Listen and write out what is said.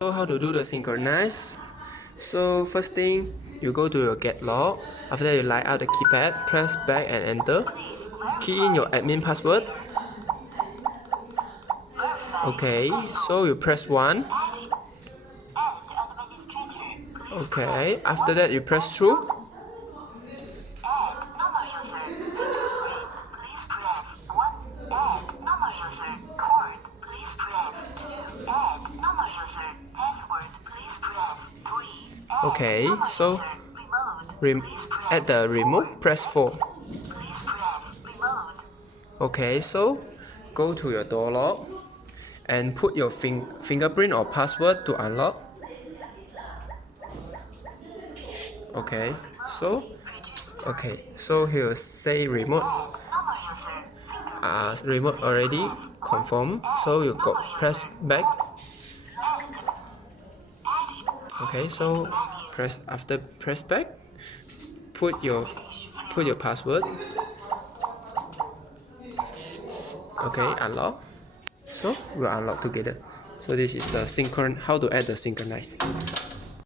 So how to do the synchronize? So first thing, you go to your get log. After that, you light out the keypad, press back and enter. Key in your admin password. Okay, so you press 1. Okay, after that you press through. Okay, so at the remote, press 4. Okay, so go to your door lock and put your fingerprint or password to unlock. Okay, so here say remote. Remote already confirmed, so you go press back. Okay, so press back, put your password. Okay, unlock. So we'll unlock together. So this is the how to add the synchronize.